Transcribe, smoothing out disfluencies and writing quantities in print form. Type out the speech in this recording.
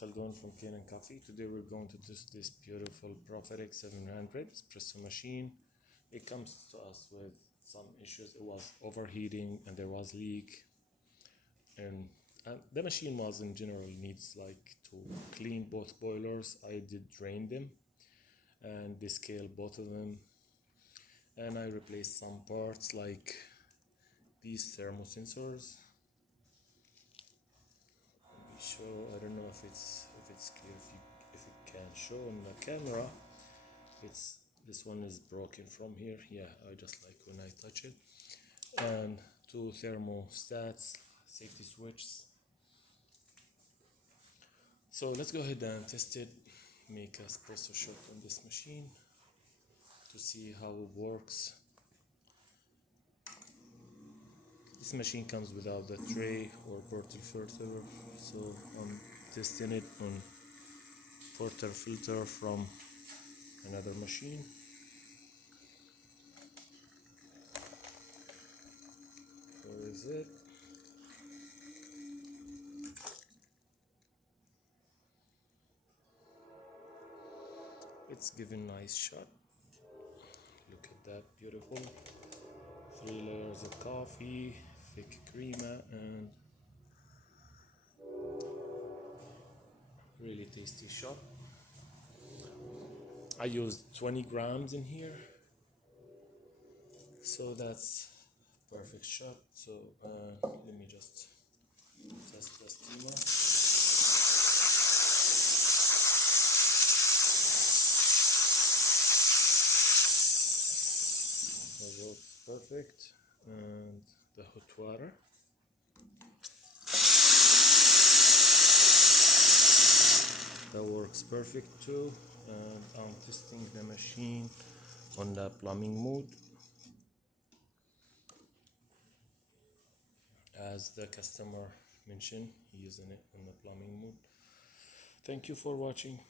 Going from Kanen Coffee. Today we're going to test this beautiful Profitec 700 espresso machine. It comes to us with some issues. It was overheating and there was leak, and the machine was in general needs like to clean both boilers. I did drain them and descale both of them, and I replaced some parts like these thermosensors. Show, I don't know if it's clear, if it can show on the camera. It's this one is broken from here. Yeah, I just like when I touch it. And two thermostats, safety switches. So let's go ahead and test it, make a espresso shot on this machine to see how it works. This machine comes without the tray or portal filter, so I'm testing it on portal filter from another machine. Where is it? It's giving nice shot. Look at that, beautiful. 3 layers of coffee, thick crema, and really tasty shot. I used 20 grams in here, so that's perfect shot. So let me just test the steamer. That works perfect. And the hot water. That works perfect too. And I'm testing the machine on the plumbing mode, as the customer mentioned, he using it in the plumbing mode. Thank you for watching.